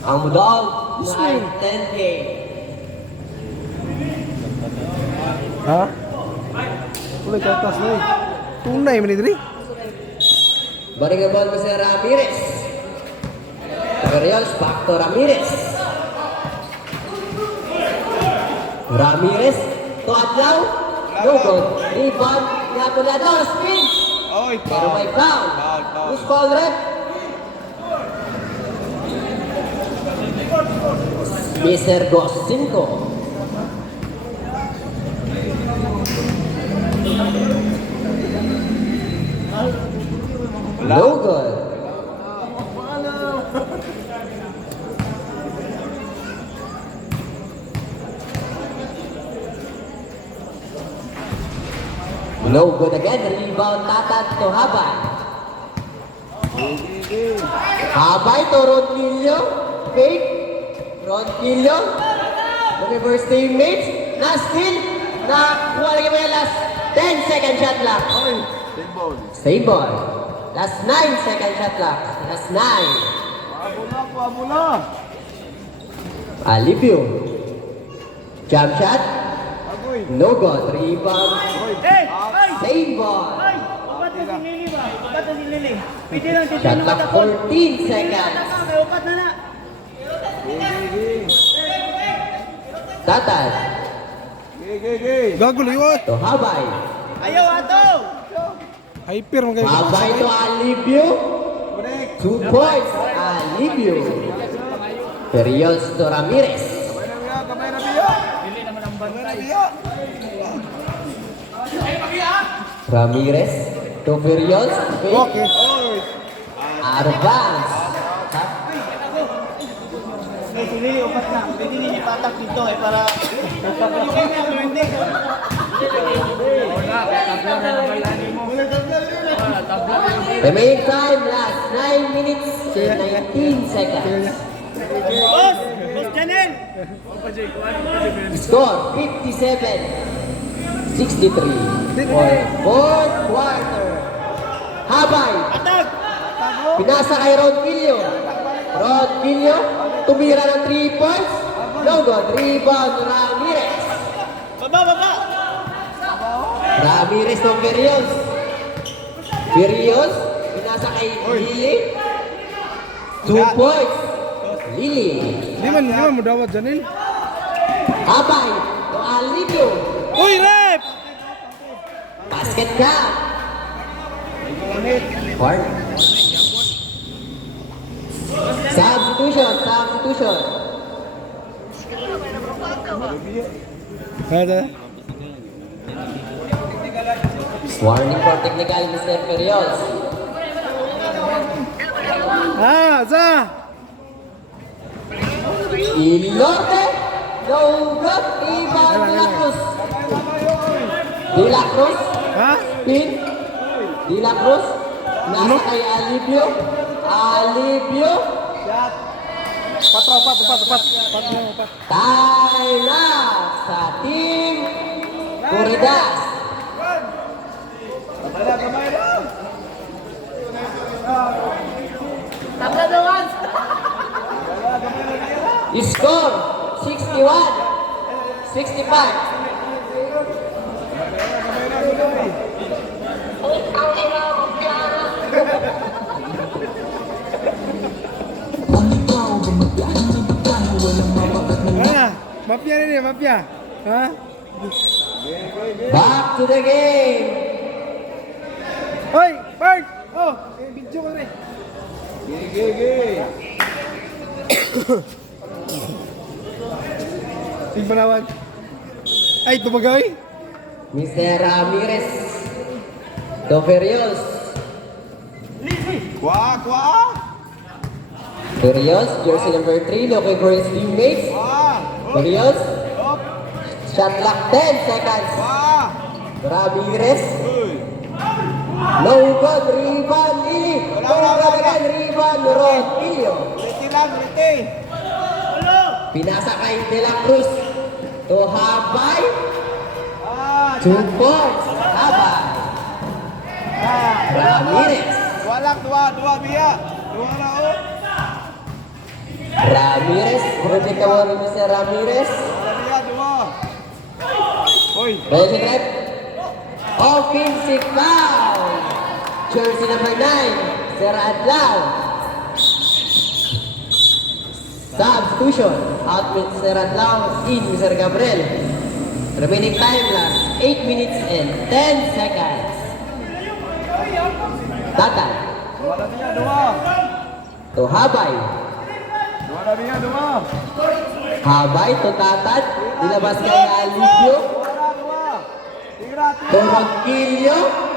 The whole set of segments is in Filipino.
Ang mudaog, 10K. Ha? Ulit ka atas na eh. Tunay man ito rin. Baringabon mo si Ramirez. Tagarios, back to Ramirez. Ramirez, to Adlaw. No good. Rebound, yato na daw, spin. Oy, Pero may foul. Foul. Who's foul, rep? Mr. Gos 5. No good. No good again. Rebound Tatan to Habay. Habay to Ronquillo. Fake. Ronquillo. The reverse teammates. Na still. Na wala yung last 10 second shot clock. Save ball. Last 9 second shot clock. Last 9. Abula. Alipio. Jump shot. No good. Rebound. Save ball. Upat na si Lily ba? Upat na si Lily. Pwede lang dito Shot yung clock matakot. 14 seconds. May upat na na. Tatan. Gago liwat. To Habay. Ayaw ato! Hyper man kayo. Habay to Alipio. 2 points. Alipio. Perios to Ramirez. Ramirez to Perios. Okay. Advance. Eh, si Lily upat na. Pwede niya ipatak dito eh para... Hindi. Remaining time last 9 minutes and 19 seconds. Boss! Boss Janel! Score 57-63 for fourth quarter. Habay. Atag! Pinasa kay Ronquillo. Ronquillo, tumira ng 3 points. No good. Rebound, Ramirez. Baba! Ramirez ng Perios. Perios, pinasa kay Lili. 2 points. Lili. Di man mo dawat Janil. Habay, to Alipio. Uy, rep! Basket ka. Part. Substitution. Ada. Warning for technical, Mr. Perios. Za. Ilorte, no good, rebound De La Cruz. De La Cruz, Ha? pin. De La Cruz, nasa kay Alipio. Alipio, Upat. time out sa team Curidas. Score 61-65. Mafia ni mafia. Ha? Back to the game. Hoy, Bert! Oh, video ka rin. Tigbanawag. Ay, tumagay. Mr. Ramirez. Doverios. Kwa. Doverios, jersey number 3, looking for his teammates. Doverios. Shot clock 10 seconds. Ramirez. No good, rebound, Lili. No good again, rebound, Ronquillo. Pinasa kay De La Cruz. To Habay. 2 points. Habay. Ramirez. Dua biya. Dua na o. Ramirez, project ka mo rin Mr. Ramirez. Dua, dua. Hoy. Ready, rep. Offensive foul. Jersey number 9, Sir Adlaw. Substitution. Out with Sir Adlaw, in Mr. Gabriel. Remaining time last 8 minutes and 10 seconds. Tatay. Dua na niya, dua. To Habay. Dua na niya, dua. Habay to Tatad. Dilabas kay Alipio. Dua na, dua. Tira, To tira. Ronquillo.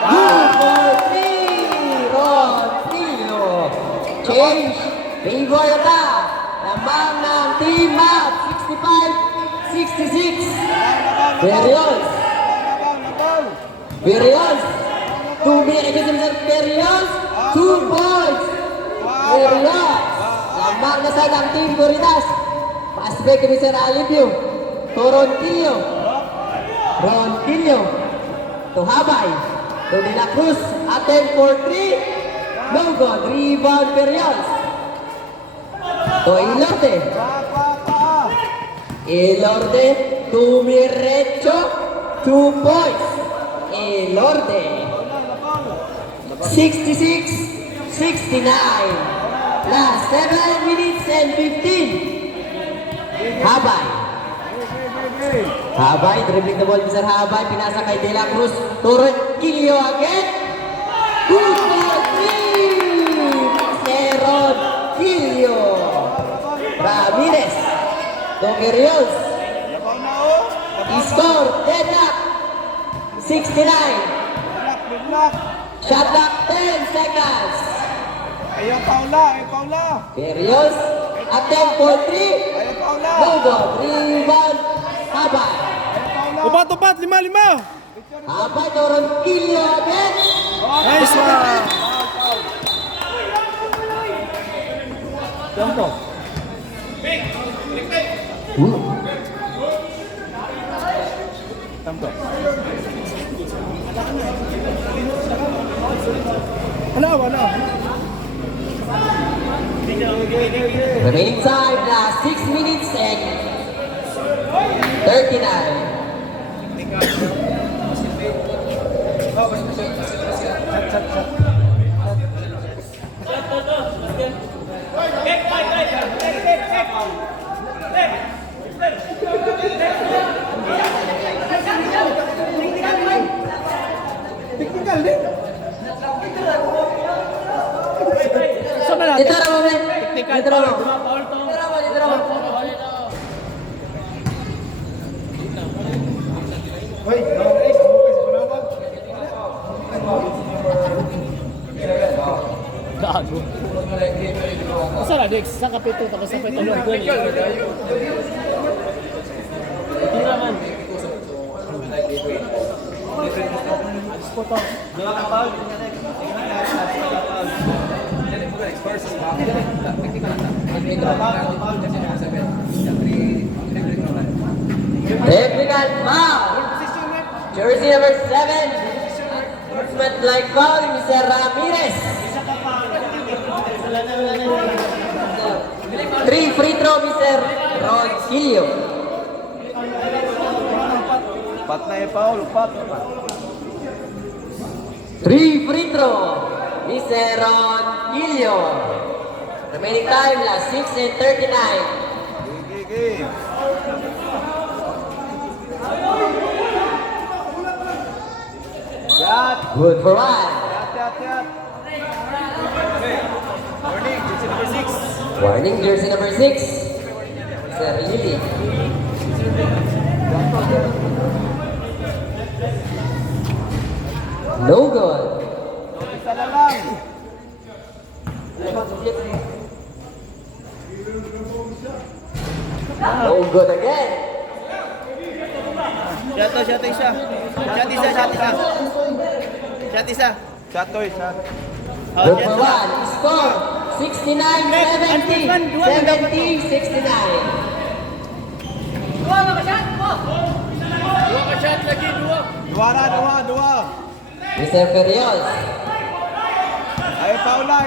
2-4-3. Ronquillo. Change. Favor ata. Lamang ng team up. 65-66. Berrios. Labang. Berrios. 2 minutes against Mr. Berrios. 2 points. Berrios. Lamang na sa ng team Goritas. Pass back kay Mr. Alipio. To Ronquillo. Ronquillo. To Habay. To De La Cruz. Attempt for 3. No good. Rebound Berrios. To Ilorde. Pa. Ilorde. To Mirecho. 2 points. Ilorde. 66-69. Last 7 minutes and 15. Habay. Habay, dribbling the ball, Mr. Habay. Pinasa kay De La Cruz. Turo, Kilio again. 2-4-3. Seron, Kilio. Ramirez. Toquerios. Labang na, oh. Score, deadlock. 69. Block. Shot clock, 10 seconds. Ayaw Paula. Berrios. Attempt for 3. Ayaw Paula. No good. Rebound. Habay. Upat, 5-5. Habay, Toron, Kilio again. Nice one. Tempo. Wala. Remaining time, last 6 minutes and 39. Dito na mo, men. Dito na mo. Gago. Asa na, Dex? Sa kapito, tapos sa petulog ko. Tira man. Technical foul. Jersey number 7. Movement like foul, Mr. Ramirez. 3 free throw, Mr. Ronquillo. Pat na Paul. 3 free throw, Mr. Ronquillo. Remaining time, last 6 and 39. Gigi. Shot. Good for 1. Shot. Warning, jersey number 6. Sir Lili. No good. Isa na lang. No good again. Shot isa. Shot. Good for 1. Score 69-70. 70-69. Dua. Mr. Ferrios. Ay Paula.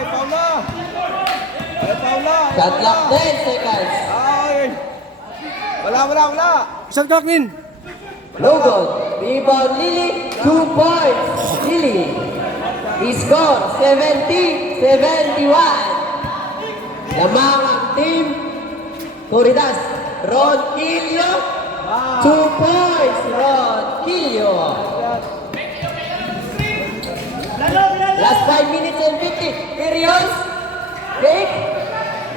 Ay, Paula. Shot clock 10 seconds. Ay. Wala. Isang kakin. No good. Rebound Lily, 2 points. Lily. Score 70-71. Lamang ang team Corridas. Ronquillo, 2 points. Ronquillo. Last 5 minutes and 50. Perios. Break.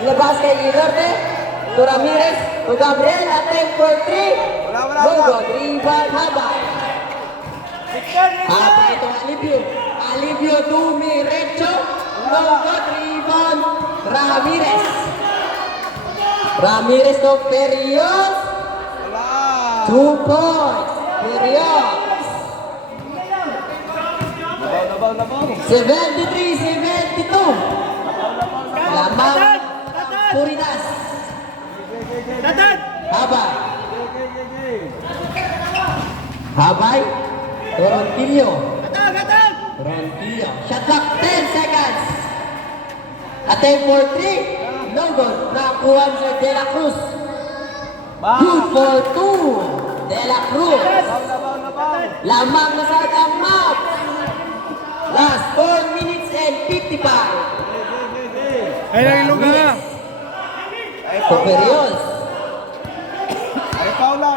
Labas kay Ilorde. To Ramirez. To Gabriel. Attempt for 3. Wala. No good. Rebound Habay. Habay to Alivio. Alivio Dumirecho. No good. Rebound Ramirez. Ramirez to Perios. Wala. 2 points. Perios. Labaw. 73-72. Lamang Puritas. Habay. Habay. Ronquillo. Ronquillo. Shot clock 10 seconds. Attempt for 3. No good. Nakuha si De La Cruz. Good for 2. De La Cruz. Lamang na sa ang map. Last 4 minutes and 55. Ay, nangilong ka na. Perios. Ay, Paula.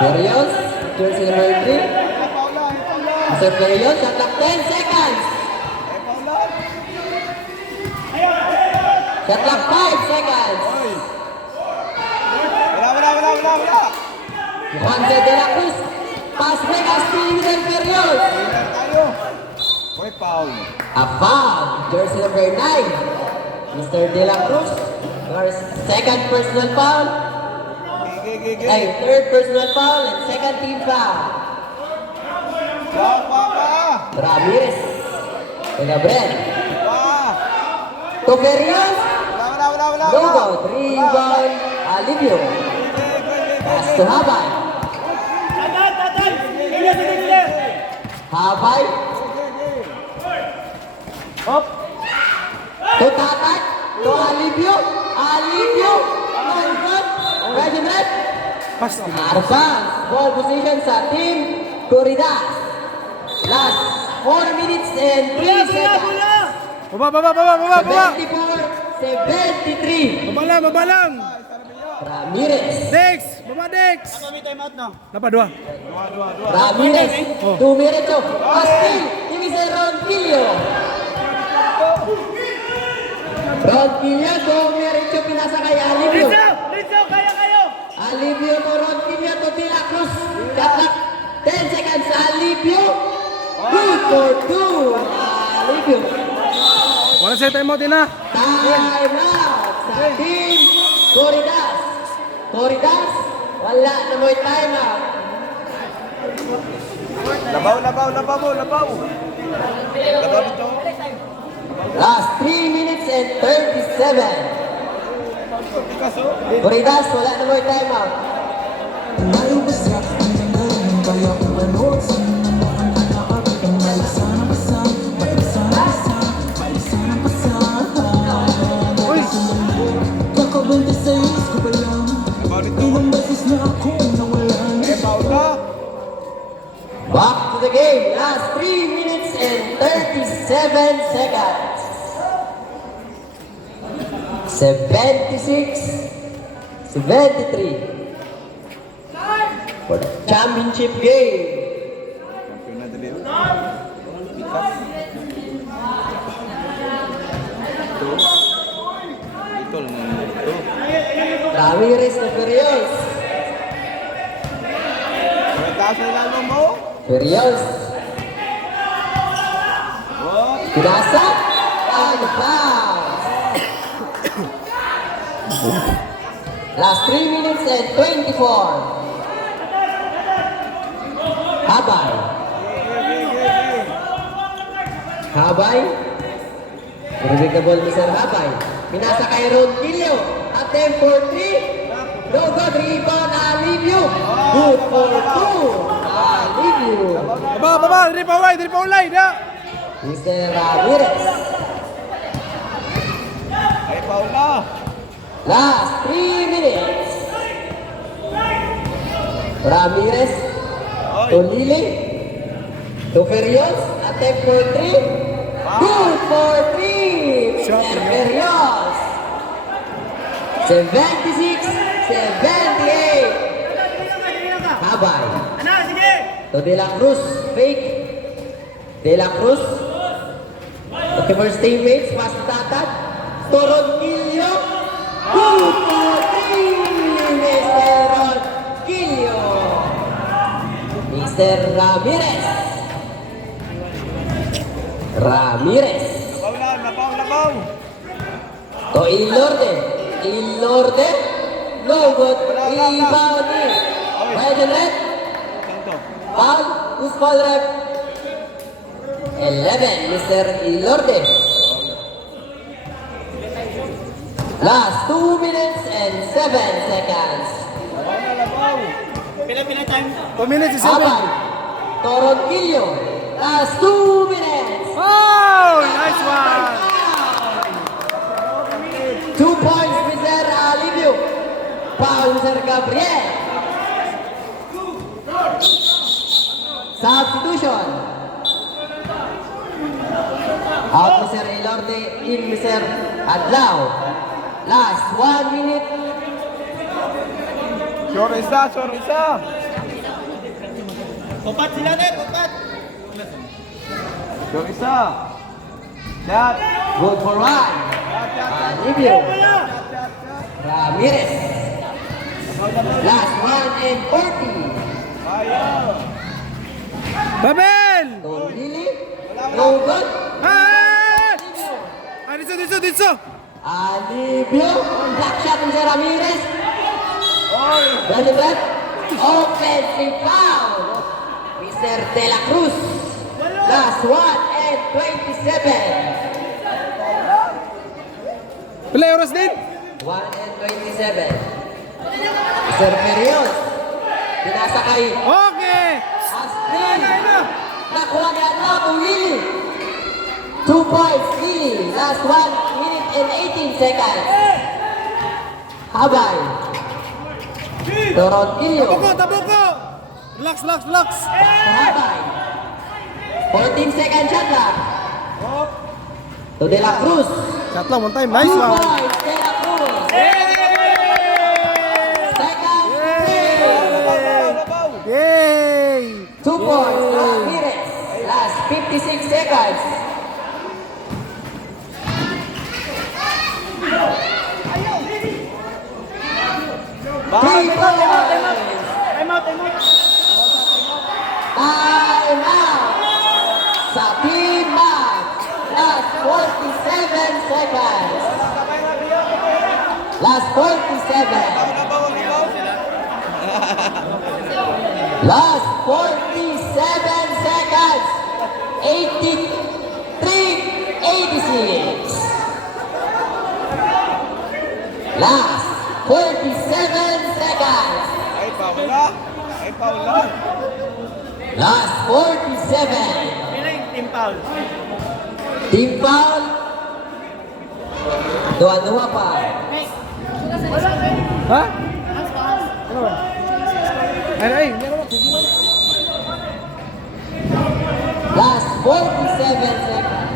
Perios. Jersey number 3. Ay, Paula. Mr. Perios, shot clock 10 seconds. Ay, Paula. Shot clock 5 seconds. Wala. Juan De La Cruz. Pass break as Steven Perios. Winner tayo. Uy, Paul. A foul. Jersey number 9. Mr. De La Cruz. Your second personal foul. Gigi. Ay, third personal foul and second team foul. Pa. Ramirez. De Gabriel. To Perios. Wala. No good. Rebound. Alivio. Pass to Habay. Habay. To Tatat. To Alivio. Alivio. No good. Regiment. Pas. Advance. Ball position sa team Corridas. Last 4 minutes and 3 seconds. Baba. 74-73. Baba lang. Ramirez. Dex. Baba, Dex. Dapat 2. Ramirez. Dumiretso. Pastil. Ini si Ronquillo. Ronquillo. Dumiretso. Pinasa kay Alivio. Alivio to Ronquillo to De La Cruz. Shot clock 10 seconds. Alivio. Good for 2. Alivio. Wala sa timeout din na. Time out sa team Corridas. Corridas, wala na mo time out. Labaw. Labaw ito. Last 3 minutes and 37. Corridas, wala na mo time out. Uy. Ay, Paula. Back to the game. Last 3 minutes and 37 seconds. 76-73. For the championship game. Champion na dali. Ito lang naman ito. Ramirez na Perios. May taas na lalo mo. Perios. What? Pinasa. And foul. Last 3 minutes and 24. Habay. Habay. Unbreakable Mr. Habay. Pinasa kay Ronquillo. Attempt for 3. No good. Rebound. Alivio. Good for 2. Alivio. Baba. Diri pa ulay. Da. Mr. Ramirez. Ay, foul na. Last 3 minutes. Ramirez to Lili to Ferios. Attempt for 3. Good for 3. Shot, Mr. Ferios. 76-78. Habay. To De La Cruz. Fake. De La Cruz. Okay, first teammates. Pass to Tatat. Toronquillo. Good for 3. Mr. Ronquillo. Mr. Ramirez. Ramirez. Nabaw. To Ilorde. Ilorde. No good. Rebound ni. Bayad red. Santo. Foul. Who's foul rep? 11. Mr. Ilorde. Last 2 minutes and 7 seconds. Pila time? 2 minutes and 7. Habay. Toronquillo. Last 2 minutes. Oh! Nice one! 2 points, Mr. Alivio. Foul, Mr. Gabriel. Substitution. Out, Mr. Ilorde. In, Mr. Adlaw. Last 1 minute. Sure isa. Upat sila din, upat. Sure isa. Shot. Good for 1. Alivio. Ramirez. Last 1 and 40. Babel! Don Lili. No good. Hey! Ah, dito! Alivio. Black shot Mr. Ramirez. Doesn't that? Offensive foul. Mr. De La Cruz. Last 1 and 27. Pila oras din? 1 and 27. Mr. Ferios. Pinasakay. Okay! Astin. Nakuha niya na to Lili. 2 points Lili. Last 1 minute and 18 seconds. Habay. Toronquillo. Tabuko! Relax! Habay. 14 second shot lang. To De La Cruz. Shot lang, one time. Nice 2 one! points De La Cruz. Second. Yay! 2 points. Ramirez. Last 56 seconds. Three points. Time out. Time out. Sa team match. Last 47 seconds. Last 47. Last 47 seconds. 86. Last 47 seconds. Ay, foul na. Last 47. Pila yung team foul? Team foul. Dua-dua pa. Ha? Ano ba? Ay, meron ako. Last 47 seconds.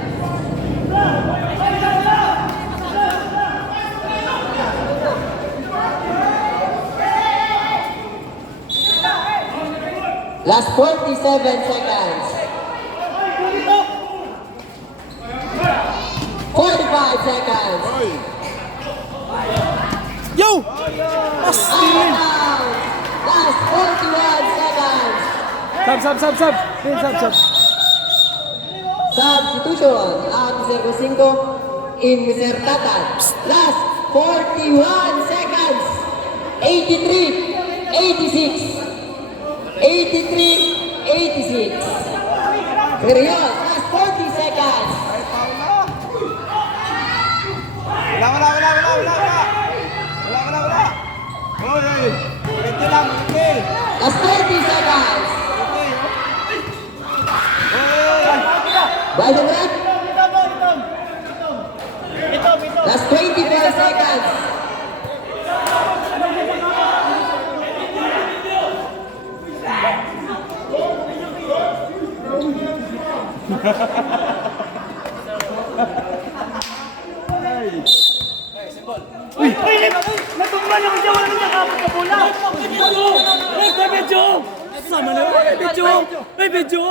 Last 47 seconds. 45 seconds. Yo! Out. Last 41 seconds. Sub. Din, sub. Substitution. Out Mr. Gosinko. In Mr. Tatan. Last 41 seconds. 83, 86. 83, 86. Period. Last 40 seconds. Ay, foul na. Wala. Hoy. Ito lang. Last 30 seconds. By the break. Ito. Last 24 Uy, natumba naman siya, wala nang nakapot na bola. Sama na yun. Video.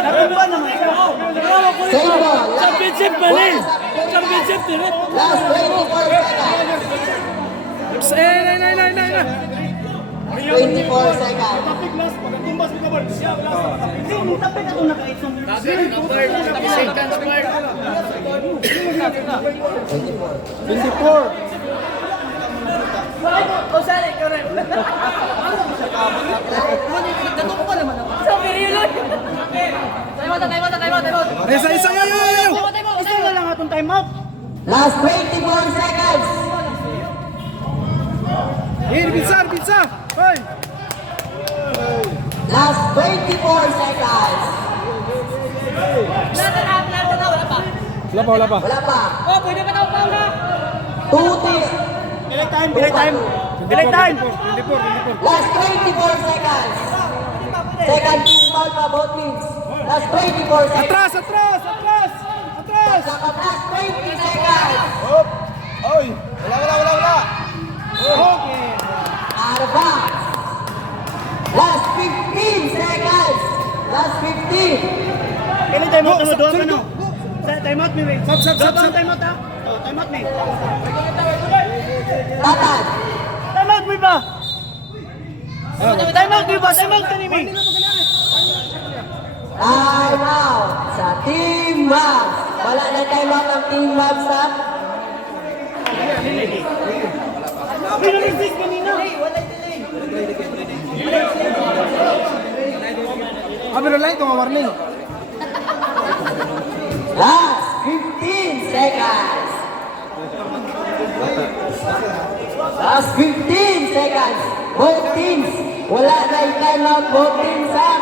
Natumba naman siya. Same ball. Championship pa rin. Championship din. Last 24 seconds. 24 seconds. Hindi, mutapit ako naka-isang. 24. Isa yo. Isa na lang atong time out. Last 24 seconds. Pizza. Hoy. Last 24 seconds. Wala pa. Wala pa. Oh, pwede pa daw pa na. 2 teams. Delay time. 24. Last 24 seconds. Second team foul pa both teams. Last 24 seconds. Atras. Last 20 seconds. Hop! Oy! Wala! Okay. Arba. Last 15 seconds. Last 15. Kailan time out mo doon? Ano? Sa time out mi. Sab. Time out ha? Oh, time out mi. Tatad. Time out mi ba? Time out kanimi. Time out sa Team Mavs. Wala na time out ang Team Mavs ha. Pinag-resist kanina. Pero lang ito warning. Last 15 seconds. Last 15 seconds. Both teams. Wala na yung time out. Both teams ha.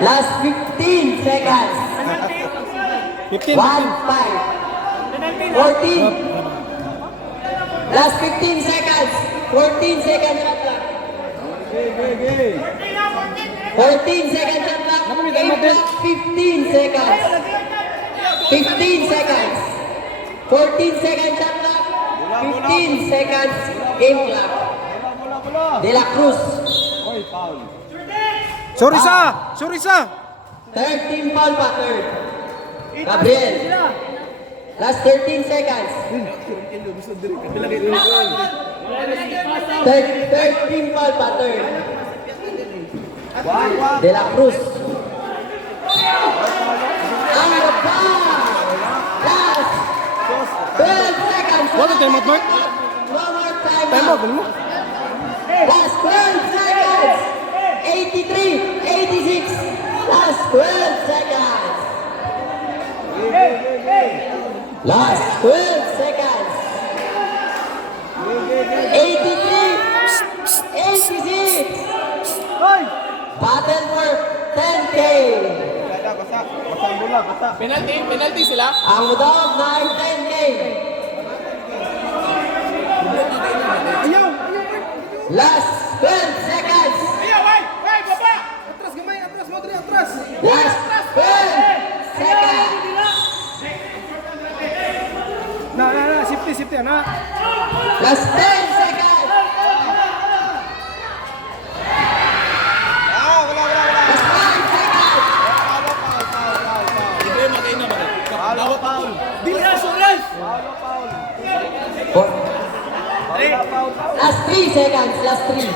Last 15 seconds. 15. 1-5. 14. Last 15 seconds. 14 seconds shot clock. 14 seconds shot clock. Game clock 15 seconds. 15 seconds. 14 seconds shot clock. 15 seconds game clock. De La Cruz. Oy, foul. Sorry sa. Third team foul pa, third. Gabriel. Last 13 seconds. Third team foul pa, third. De La Cruz. Ang foul. Last 12 seconds. Wala time out, Mark. No more time Time out, out. ano mo? Last 12 seconds. 83, 86. Last 12 seconds. Last 12 seconds. 83, 86. Hoy! Battle for 10K. Basa ang bola, basa. Penalty sila. Ang dog na ay 10K. Last 12 seconds. Last 12 seconds. Na, safety, na. Last 10 seconds. Wala. Last 9 seconds. Foul. Last 3 seconds. Last 3.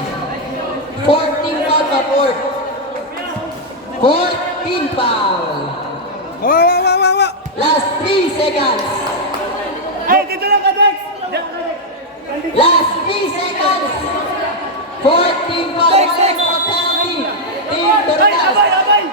14 foul pa, 4. 14 foul. Wa. Last 3 seconds. Ay, dito lang ka, Dex! Last 3 seconds. 14 foul. Next penalty. Team Doritas. Abay!